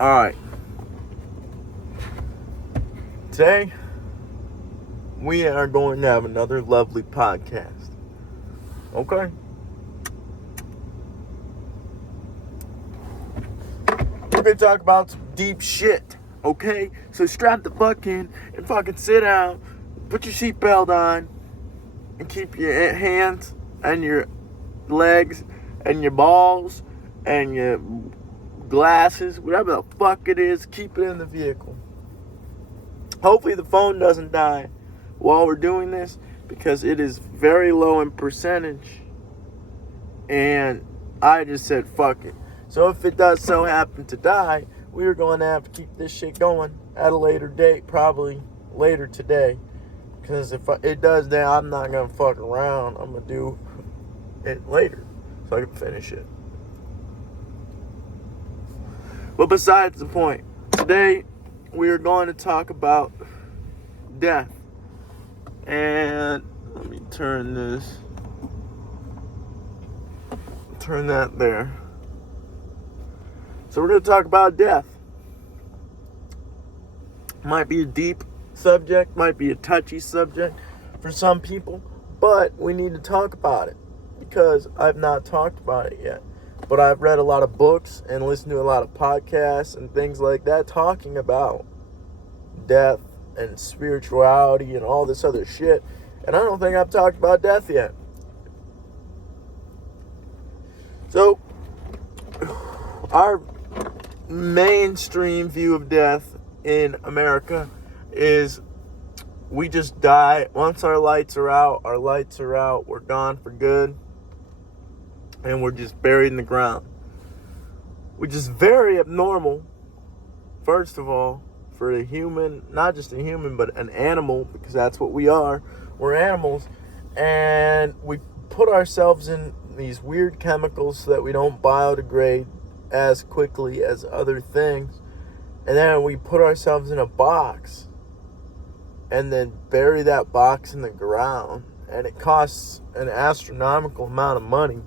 Alright. Today, we are going to have another lovely podcast. Okay? We're going to talk about some deep shit. Okay? So strap the fuck in and fucking sit down. Put your seatbelt on. And keep your hands and your legs and your balls and your glasses, whatever the fuck it is, keep it in the vehicle. Hopefully the phone doesn't die while we're doing this, because it is very low in percentage, and I just said fuck it. So if it does so happen to die, we are going to have to keep this shit going at a later date, probably later today, because if it does die, I'm not going to fuck around. I'm going to do it later so I can finish it. But besides the point, today we are going to talk about death. And let me turn that there. So we're going to talk about death. Might be a deep subject, might be a touchy subject for some people, but we need to talk about it because I've not talked about it yet. But I've read a lot of books and listened to a lot of podcasts and things like that talking about death and spirituality and all this other shit. And I don't think I've talked about death yet. So, our mainstream view of death in America is we just die. Once our lights are out, we're gone for good. And we're just buried in the ground. Which is very abnormal, first of all, for a human, not just a human, but an animal, because that's what we are. We're animals. And we put ourselves in these weird chemicals so that we don't biodegrade as quickly as other things. And then we put ourselves in a box and then bury that box in the ground. And it costs an astronomical amount of money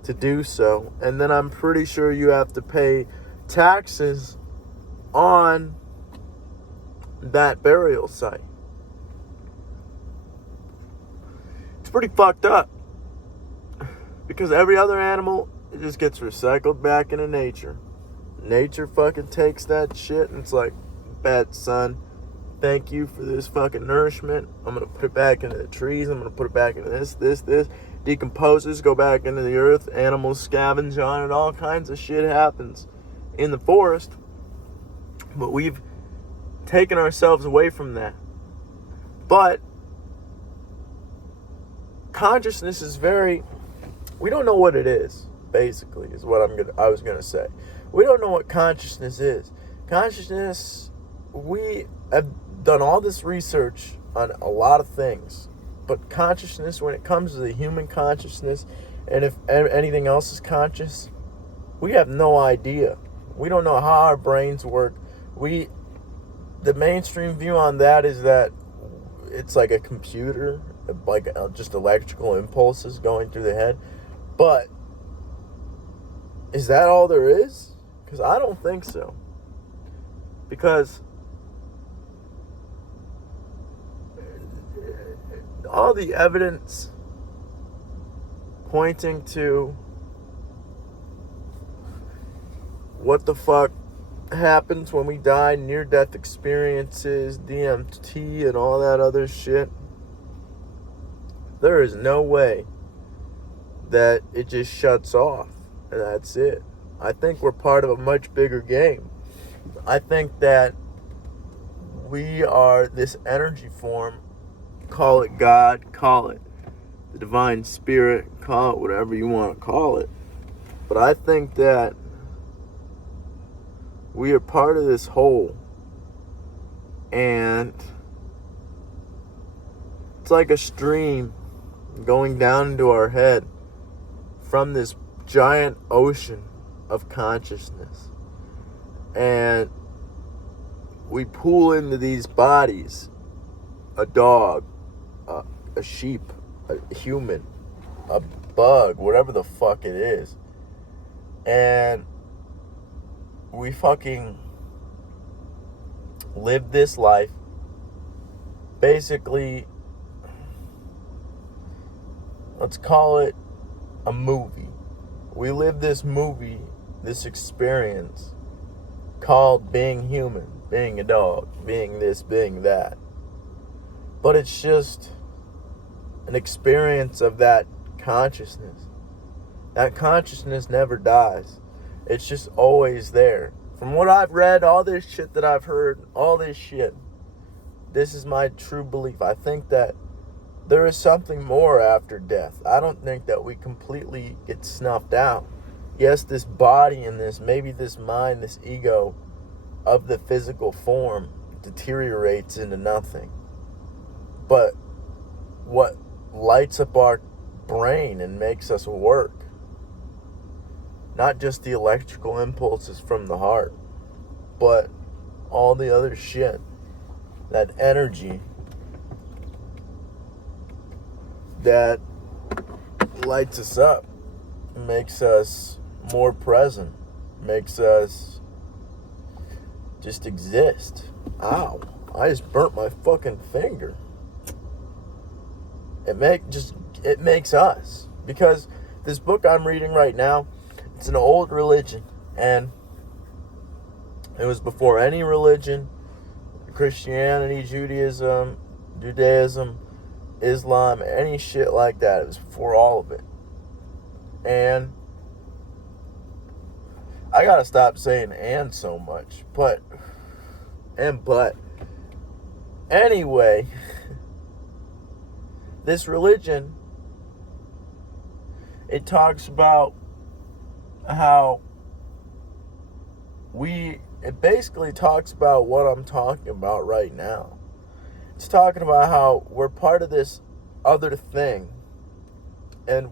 to do so. And then I'm pretty sure you have to pay taxes on that burial site. It's pretty fucked up, because every other animal, it just gets recycled back into nature. Nature fucking takes that shit and it's like, bet, son, thank you for this fucking nourishment. I'm gonna put it back into the trees. I'm gonna put it back into this. Decomposes, go back into the earth. Animals scavenge on it. All kinds of shit happens in the forest. But we've taken ourselves away from that. But consciousness is we don't know what it is, basically, is what I was gonna say. We don't know what consciousness is. Consciousness, we have done all this research on a lot of things. But consciousness, when it comes to the human consciousness, and if anything else is conscious, we have no idea. We don't know how our brains work. The mainstream view on that is that it's like a computer, like just electrical impulses going through the head. But is that all there is? Because I don't think so. Because all the evidence pointing to what the fuck happens when we die, near-death experiences, DMT, and all that other shit, there is no way that it just shuts off and that's it. I think we're part of a much bigger game. I think that we are this energy form. Call it God, call it the divine spirit, call it whatever you want to call it. But I think that we are part of this whole. And it's like a stream going down into our head from this giant ocean of consciousness. And we pool into these bodies. A dog, a sheep, a human, a bug, whatever the fuck it is. And we fucking live this life basically, let's call it a movie. We live this movie, this experience called being human, being a dog, being this, being that. But it's just an experience of that consciousness. That consciousness never dies. It's just always there. From what I've read, all this shit that I've heard, all this shit, this is my true belief. I think that there is something more after death. I don't think that we completely get snuffed out. Yes, this body and this, maybe this mind, this ego of the physical form deteriorates into nothing. But what lights up our brain and makes us work, not just the electrical impulses from the heart, but all the other shit, that energy that lights us up, makes us more present, makes us just exist. Ow, I just burnt my fucking finger. It makes us, because this book I'm reading right now, it's an old religion, and it was before any religion, Christianity, Judaism, Islam, any shit like that. It was before all of it. And I gotta stop saying "and" so much, but anyway, this religion, it talks about how it basically talks about what I'm talking about right now. It's talking about how we're part of this other thing, and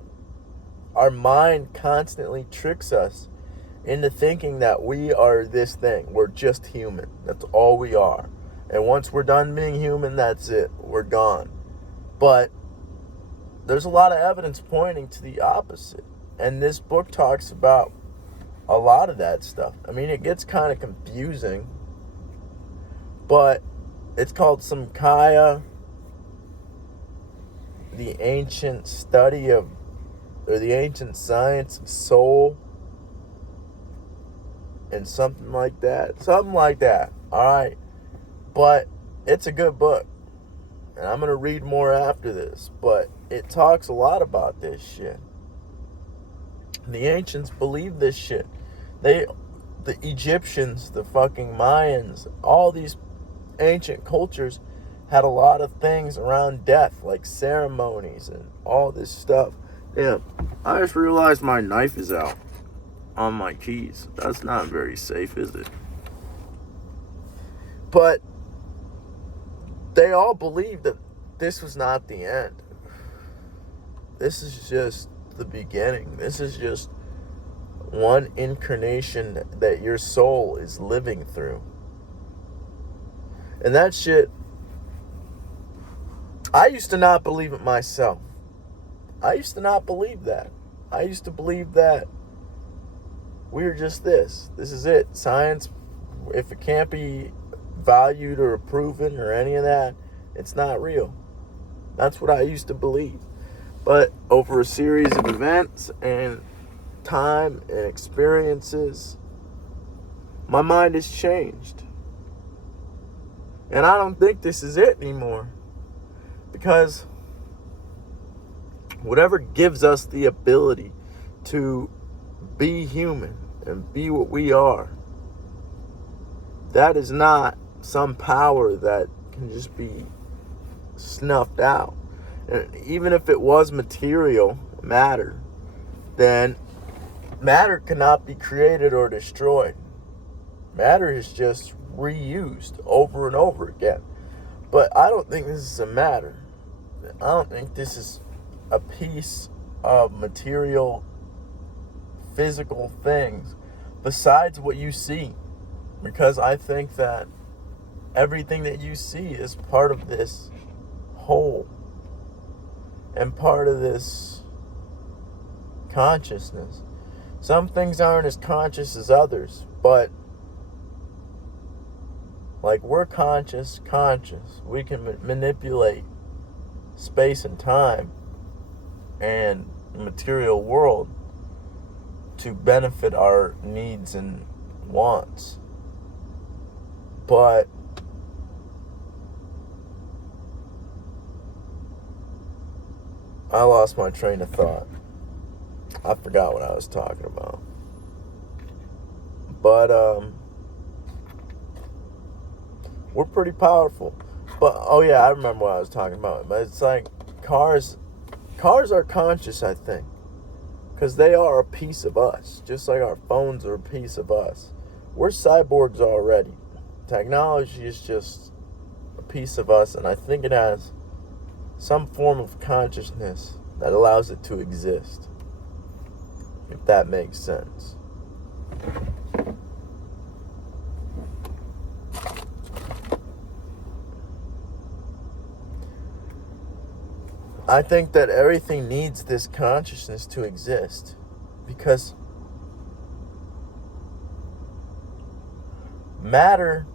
our mind constantly tricks us into thinking that we are this thing. We're just human. That's all we are. And once we're done being human, that's it. We're gone. But there's a lot of evidence pointing to the opposite. And this book talks about a lot of that stuff. I mean, it gets kind of confusing, but it's called Samkhya, the ancient study of, or the ancient science of soul, and something like that. Alright. But it's a good book. And I'm going to read more after this. But it talks a lot about this shit. The ancients believed this shit. The Egyptians, the fucking Mayans, all these ancient cultures had a lot of things around death, like ceremonies and all this stuff. Yeah, I just realized my knife is out on my keys. That's not very safe, is it? But they all believed that this was not the end. This is just the beginning. This is just one incarnation that your soul is living through. And that shit, I used to not believe it myself. I used to not believe that. I used to believe that we're just this. This is it. Science, if it can't be valued or proven or any of that, it's not real. That's what I used to believe. But over a series of events and time and experiences, my mind has changed. And I don't think this is it anymore. Because whatever gives us the ability to be human and be what we are, that is not some power that can just be snuffed out. And even if it was material, matter, then matter cannot be created or destroyed. Matter is just reused over and over again. But I don't think this is a matter. I don't think this is a piece of material, physical things besides what you see. Because I think that everything that you see is part of this whole and part of this consciousness. Some things aren't as conscious as others, but Like, we're conscious. We can manipulate space and time and the material world to benefit our needs and wants. But I lost my train of thought. I forgot what I was talking about. But we're pretty powerful. But oh yeah, I remember what I was talking about. But it's like cars are conscious, I think, because they are a piece of us, just like our phones are a piece of us. We're cyborgs already. Technology is just a piece of us, and I think it has some form of consciousness that allows it to exist, if that makes sense. I think that everything needs this consciousness to exist, because matter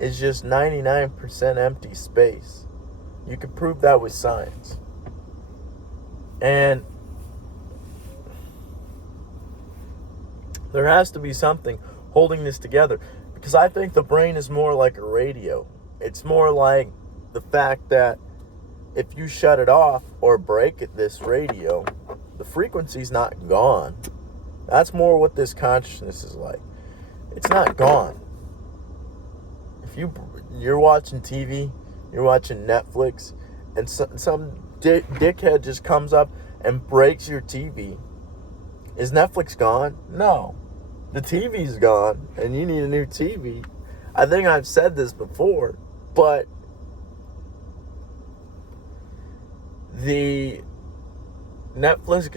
is just 99% empty space. You can prove that with science. And there has to be something holding this together, because I think the brain is more like a radio. It's more like the fact that if you shut it off or break this radio, the frequency's not gone. That's more what this consciousness is like. It's not gone. If you're watching TV, you're watching Netflix, and some dickhead just comes up and breaks your TV, is Netflix gone? No. The TV's gone, and you need a new TV. I think I've said this before, but the Netflix,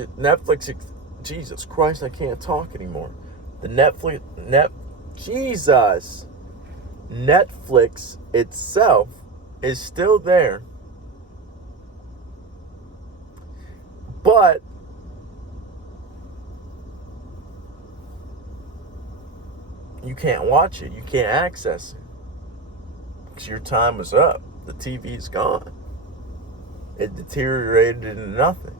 Jesus Christ, I can't talk anymore. The Netflix itself is still there, but you can't watch it. You can't access it because your time was up. The TV's gone. It deteriorated into nothing,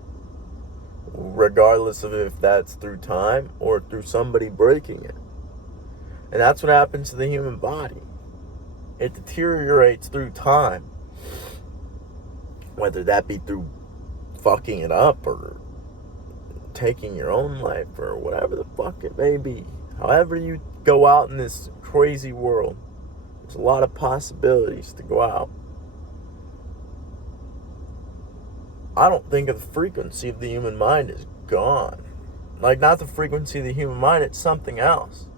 regardless of if that's through time or through somebody breaking it. And that's what happens to the human body. It deteriorates through time, whether that be through fucking it up or taking your own life or whatever the fuck it may be. However you go out in this crazy world, there's a lot of possibilities to go out. I don't think the frequency of the human mind is gone. Like, not the frequency of the human mind, it's something else.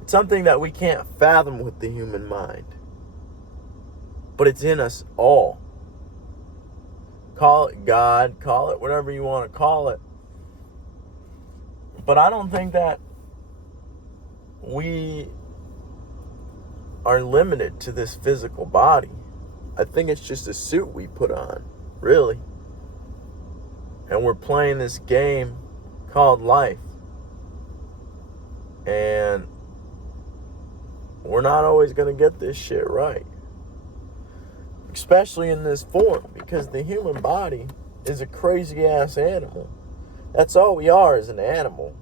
It's something that we can't fathom with the human mind. But it's in us all. Call it God, call it whatever you want to call it. But I don't think that we are limited to this physical body. I think it's just a suit we put on, really. And we're playing this game called life. And we're not always going to get this shit right. Especially in this form. Because the human body is a crazy-ass animal. That's all we are, is an animal.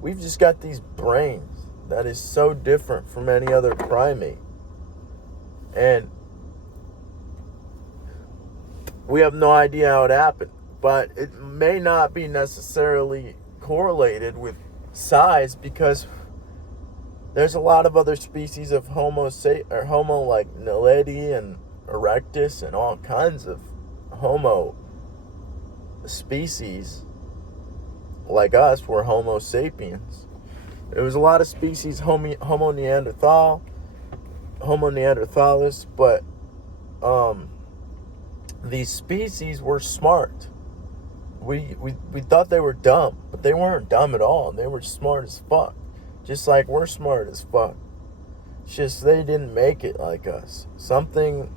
We've just got these brains that is so different from any other primate. And we have no idea how it happened, but it may not be necessarily correlated with size, because there's a lot of other species of Homo like naledi and erectus and all kinds of Homo species like us were Homo sapiens. There was a lot of species, Homo neanderthalis, but these species were smart. We thought they were dumb, but they weren't dumb at all. They were smart as fuck. Just like we're smart as fuck. It's just they didn't make it like us. Something,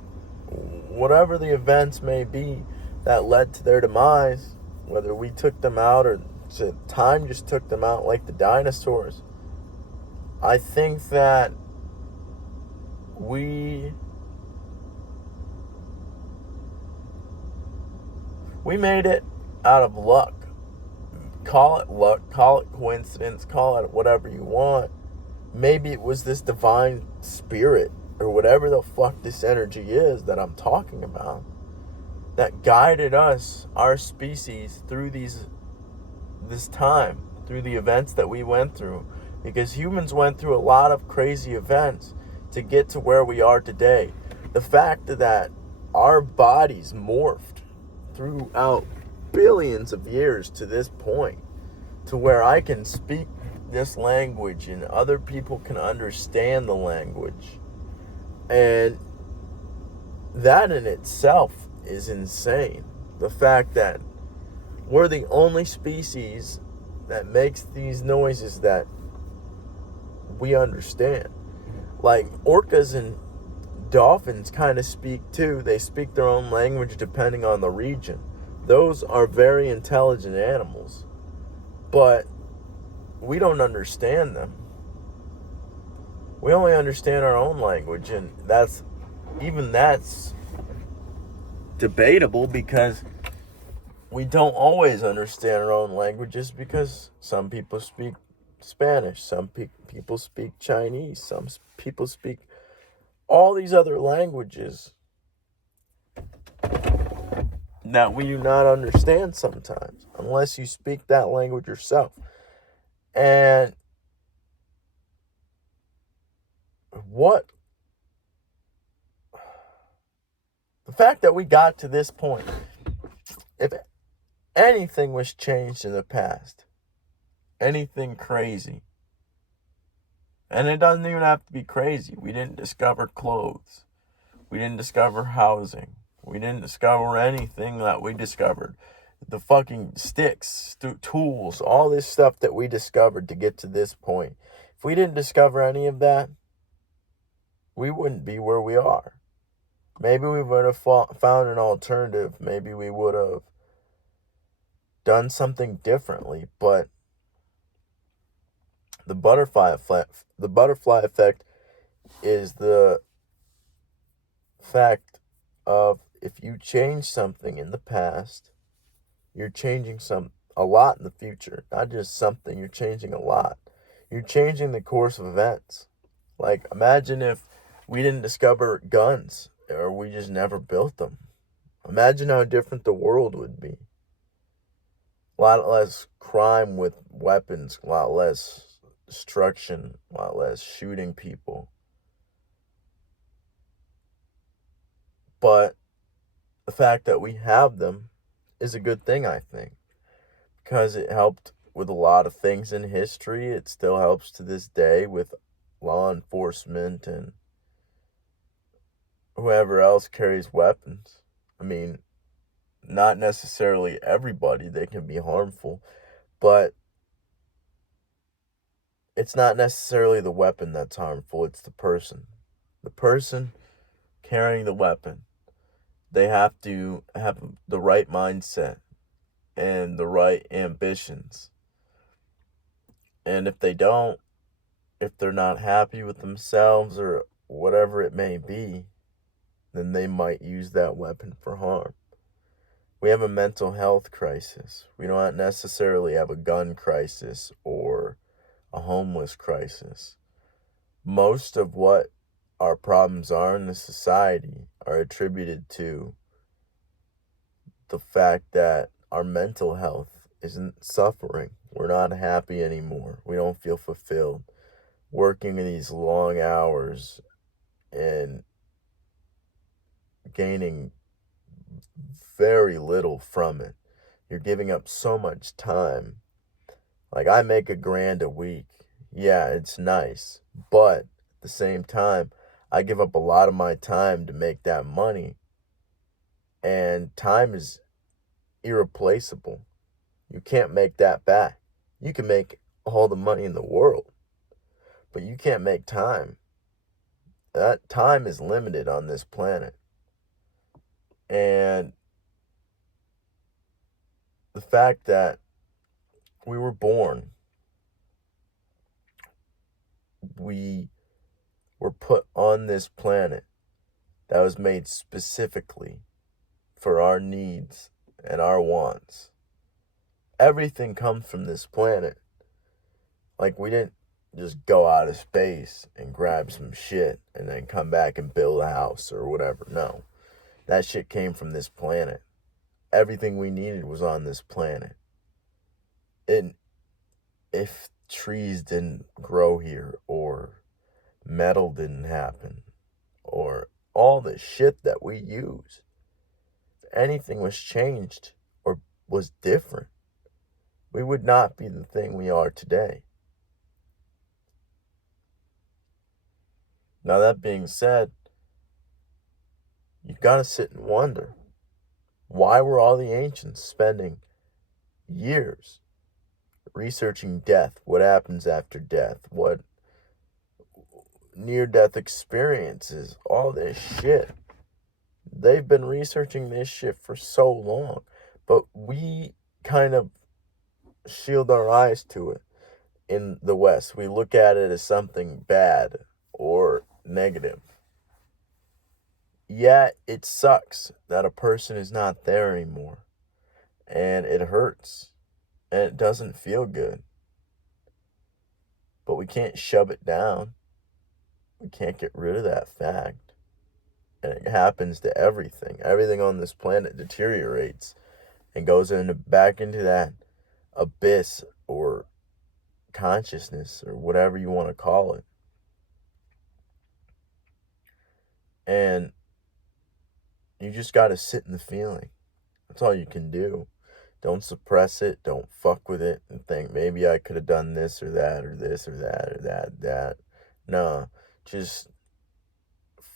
whatever the events may be that led to their demise, whether we took them out or time just took them out like the dinosaurs, I think that we made it out of luck. Call it luck, call it coincidence, call it whatever you want. Maybe it was this divine spirit or whatever the fuck this energy is that I'm talking about that guided us, our species, through this time, through the events that we went through. Because humans went through a lot of crazy events to get to where we are today. The fact that our bodies morphed throughout billions of years to this point, to where I can speak this language and other people can understand the language. And that in itself is insane. The fact that we're the only species that makes these noises that we understand. Like orcas and dolphins kind of speak too. They speak their own language depending on the region. Those are very intelligent animals. But we don't understand them. We only understand our own language, and that's debatable because we don't always understand our own languages because some people speak Spanish, some people speak Chinese, some people speak all these other languages that we do not understand sometimes unless you speak that language yourself. And the fact that we got to this point, if anything was changed in the past, anything crazy, and it doesn't even have to be crazy. We didn't discover clothes. We didn't discover housing. We didn't discover anything that we discovered. The fucking sticks, tools, all this stuff that we discovered to get to this point. If we didn't discover any of that, we wouldn't be where we are. Maybe we would have found an alternative. Maybe we would have done something differently. But the butterfly effect is the fact of if you change something in the past, you're changing a lot in the future. Not just something, you're changing a lot. You're changing the course of events. Like, imagine if we didn't discover guns or we just never built them. Imagine how different the world would be. A lot less crime with weapons, a lot less destruction, a lot less shooting people. But the fact that we have them is a good thing, I think, because it helped with a lot of things in history. It still helps to this day with law enforcement and whoever else carries weapons. I mean, not necessarily everybody, they can be harmful, but it's not necessarily the weapon that's harmful, it's the person. The person carrying the weapon, they have to have the right mindset and the right ambitions. And if they don't, if they're not happy with themselves or whatever it may be, then they might use that weapon for harm. We have a mental health crisis. We don't necessarily have a gun crisis or a homeless crisis. Most of what our problems are in the society are attributed to the fact that our mental health isn't suffering. We're not happy anymore. We don't feel fulfilled. Working in these long hours and gaining very little from it. You're giving up so much time. Like, I make $1,000 a week. Yeah, it's nice. But at the same time, I give up a lot of my time to make that money. And time is irreplaceable. You can't make that back. You can make all the money in the world, but you can't make time. That time is limited on this planet. And the fact that we were born we were put on this planet that was made specifically for our needs and our wants. Everything comes from this planet. Like, we didn't just go out of space and grab some shit and then come back and build a house or whatever. No. That shit came from this planet. Everything we needed was on this planet. And if trees didn't grow here, or metal didn't happen, or all the shit that we use, if anything was changed or was different, we would not be the thing we are today. Now, that being said, you've got to sit and wonder, why were all the ancients spending years researching death, what happens after death, what near-death experiences, all this shit? They've been researching this shit for so long, but we kind of shield our eyes to it in the West. We look at it as something bad or negative. Yeah, it sucks that a person is not there anymore, and it hurts, and it doesn't feel good. But we can't shove it down. We can't get rid of that fact. And it happens to everything. Everything on this planet deteriorates and goes back into that abyss or consciousness or whatever you want to call it. And you just got to sit in the feeling. That's all you can do. Don't suppress it. Don't fuck with it and think, maybe I could have done this or that or this or that or that. No, just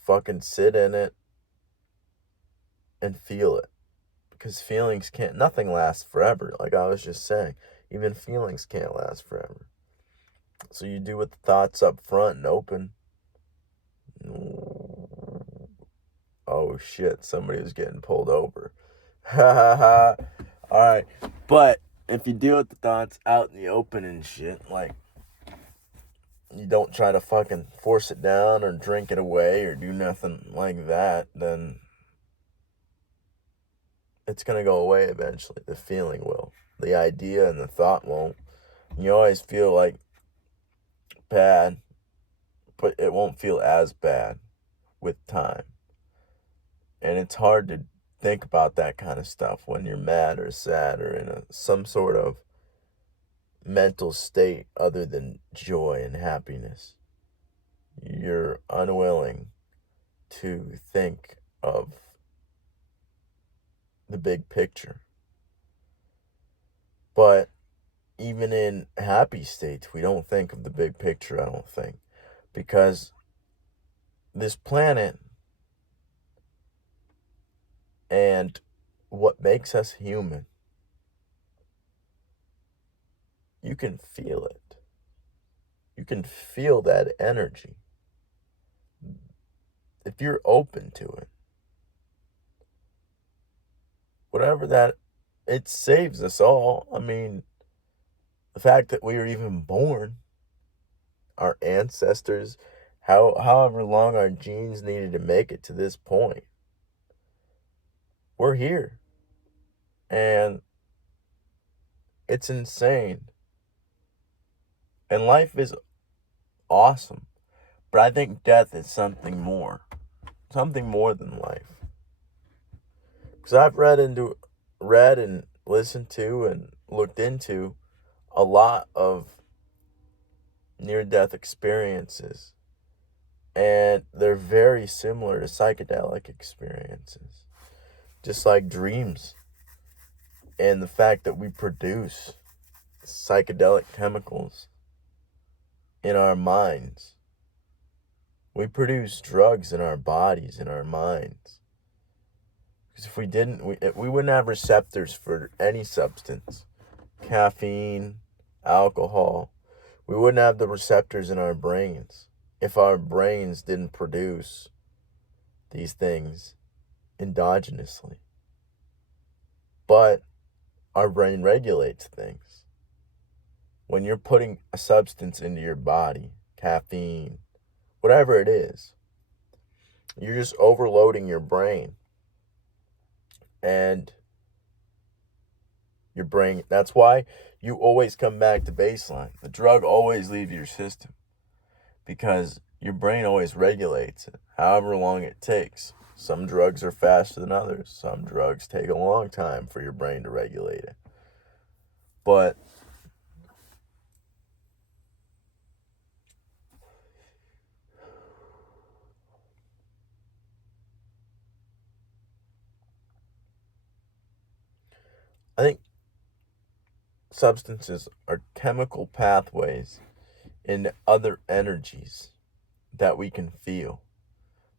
fucking sit in it and feel it. Because feelings nothing lasts forever. Like I was just saying, even feelings can't last forever. So you do with the thoughts up front and open. Oh shit, somebody was getting pulled over. Ha ha ha. Alright, but if you deal with the thoughts out in the open and shit, like, you don't try to fucking force it down or drink it away or do nothing like that, then it's gonna go away eventually. The feeling will. The idea and the thought won't. You always feel like bad, but it won't feel as bad with time. And it's hard to think about that kind of stuff when you're mad or sad or in some sort of mental state other than joy and happiness. You're unwilling to think of the big picture. But even in happy states, we don't think of the big picture, I don't think. Because this planet and what makes us human, you can feel it. You can feel that energy. If you're open to it, whatever that, it saves us all. I mean, the fact that we were even born, our ancestors, however long our genes needed to make it to this point, we're here. And it's insane. And life is awesome. But I think death is something more than life. Because I've read and listened to and looked into a lot of near-death experiences. And they're very similar to psychedelic experiences. Just like dreams. And the fact that we produce psychedelic chemicals in our minds. We produce drugs in our bodies, in our minds. Because if we didn't, we wouldn't have receptors for any substance. Caffeine, alcohol. We wouldn't have the receptors in our brains if our brains didn't produce these things endogenously. But our brain regulates things. When you're putting a substance into your body, caffeine, whatever it is. You're just overloading your brain. And your brain, that's why you always come back to baseline. The drug always leaves your system because your brain always regulates it, however long it takes. Some drugs are faster than others. Some drugs take a long time for your brain to regulate it. But I think substances are chemical pathways in other energies that we can feel.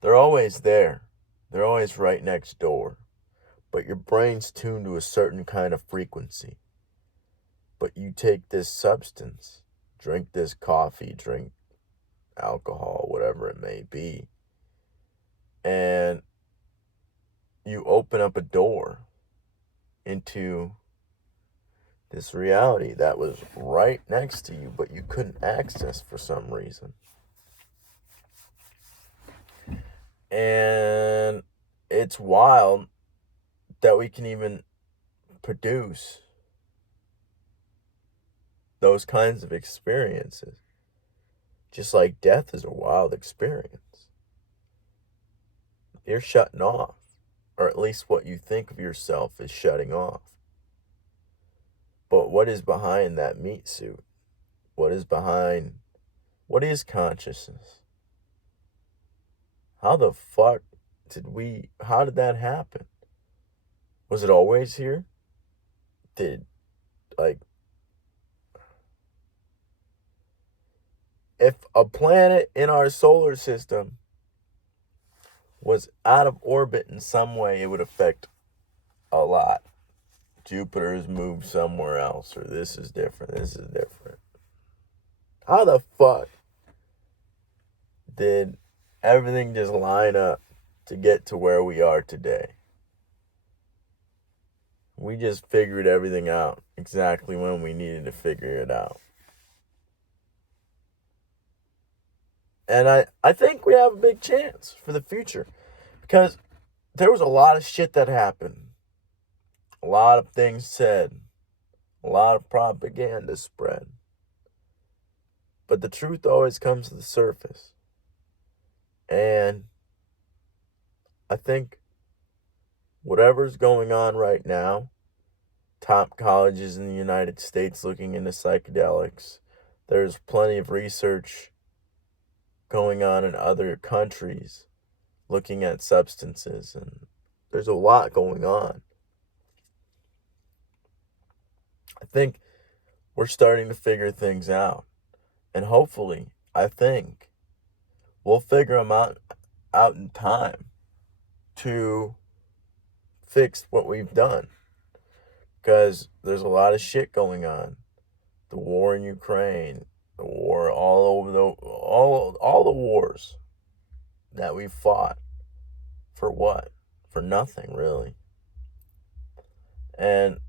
They're always there. They're always right next door. But your brain's tuned to a certain kind of frequency. But you take this substance, drink this coffee, drink alcohol, whatever it may be, and you open up a door into this reality that was right next to you, but you couldn't access for some reason. And it's wild that we can even produce those kinds of experiences. Just like death is a wild experience. You're shutting off, or at least what you think of yourself is shutting off. But what is behind that meat suit? What is consciousness? How the fuck how did that happen? Was it always here? If a planet in our solar system was out of orbit in some way, it would affect a lot. Jupiter has moved somewhere else, or this is different. How the fuck did everything just line up to get to where we are today? We just figured everything out exactly when we needed to figure it out. And I think we have a big chance for the future because there was a lot of shit that happened. A lot of things said. A lot of propaganda spread. But the truth always comes to the surface. And I think whatever's going on right now, top colleges in the United States looking into psychedelics, there's plenty of research going on in other countries looking at substances, and there's a lot going on. I think we're starting to figure things out, and hopefully, I think we'll figure them out in time to fix what we've done, because there's a lot of shit going on. The war in Ukraine, the war all over all the wars that we fought. For what? For nothing, really. And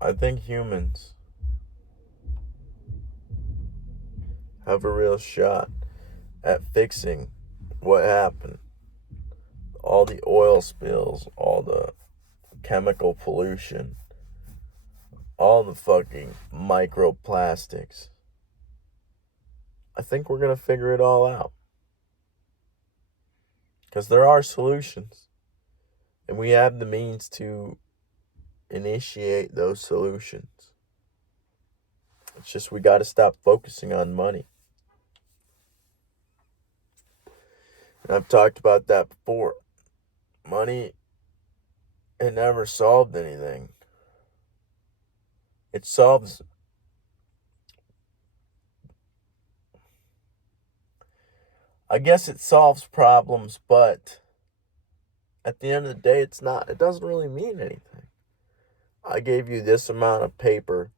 I think humans have a real shot at fixing what happened. All the oil spills, all the chemical pollution, all the fucking microplastics. I think we're going to figure it all out. Because there are solutions. And we have the means to initiate those solutions. It's just we got to stop focusing on money. And I've talked about that before. Money, it never solved anything. It solves... I guess it solves problems, but at the end of the day, it doesn't really mean anything. I gave you this amount of paper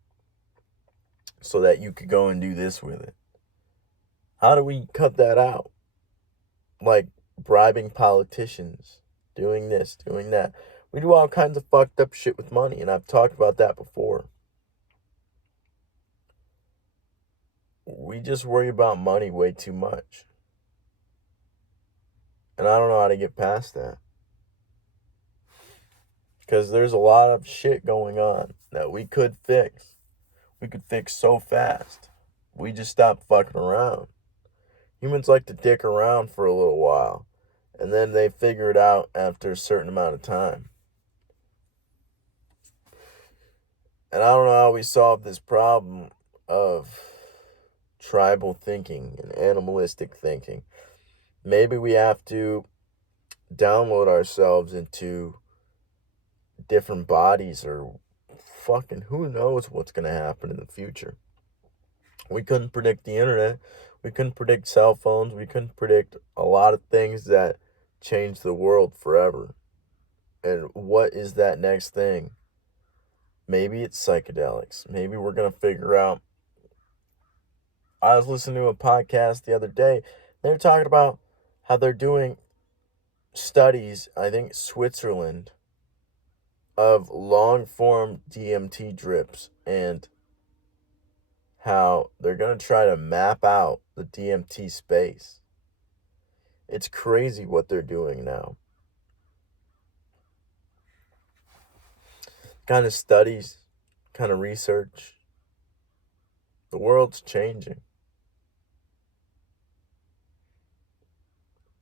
so that you could go and do this with it. How do we cut that out? Like bribing politicians doing this, doing that. We do all kinds of fucked up shit with money, and I've talked about that before. We just worry about money way too much. And I don't know how to get past that. Because there's a lot of shit going on that we could fix. We could fix so fast. We just stop fucking around. Humans like to dick around for a little while, and then they figure it out after a certain amount of time. And I don't know how we solve this problem of tribal thinking and animalistic thinking. Maybe we have to download ourselves into different bodies, or fucking who knows what's going to happen in the future. We couldn't predict the internet. We couldn't predict cell phones. We couldn't predict a lot of things that change the world forever. And what is that next thing? Maybe it's psychedelics. Maybe we're going to figure out. I was listening to a podcast the other day. They were talking about how they're doing studies, I think Switzerland, of long-form DMT drips, and how they're going to try to map out the DMT space. It's crazy what they're doing now. Kind of studies, kind of research. The world's changing.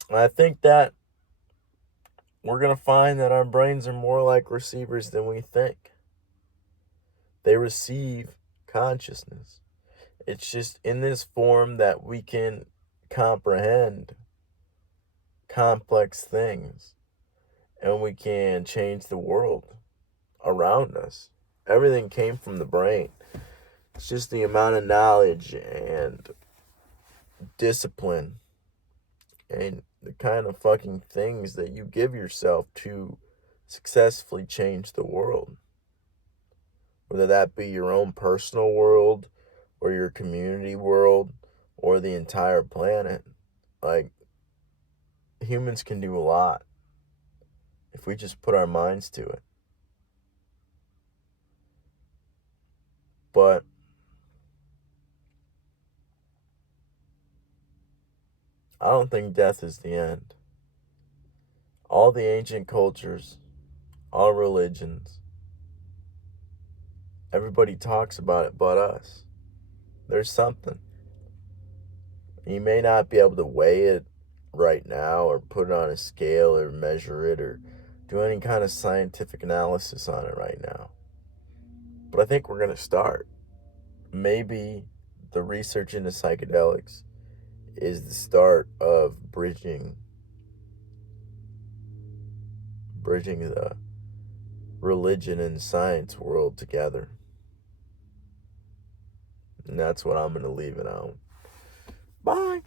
And I think that we're going to find that our brains are more like receivers than we think. They receive consciousness. It's just in this form that we can comprehend complex things, and we can change the world around us. Everything came from the brain. It's just the amount of knowledge and discipline and the kind of fucking things that you give yourself to successfully change the world. Whether that be your own personal world, or your community world, or the entire planet. Like, humans can do a lot if we just put our minds to it. But I don't think death is the end. All the ancient cultures, all religions, everybody talks about it but us. There's something. You may not be able to weigh it right now, or put it on a scale, or measure it, or do any kind of scientific analysis on it right now. But I think we're going to start. Maybe the research into psychedelics is the start of bridging the religion and science world together. And that's what I'm going to leave it on. Bye.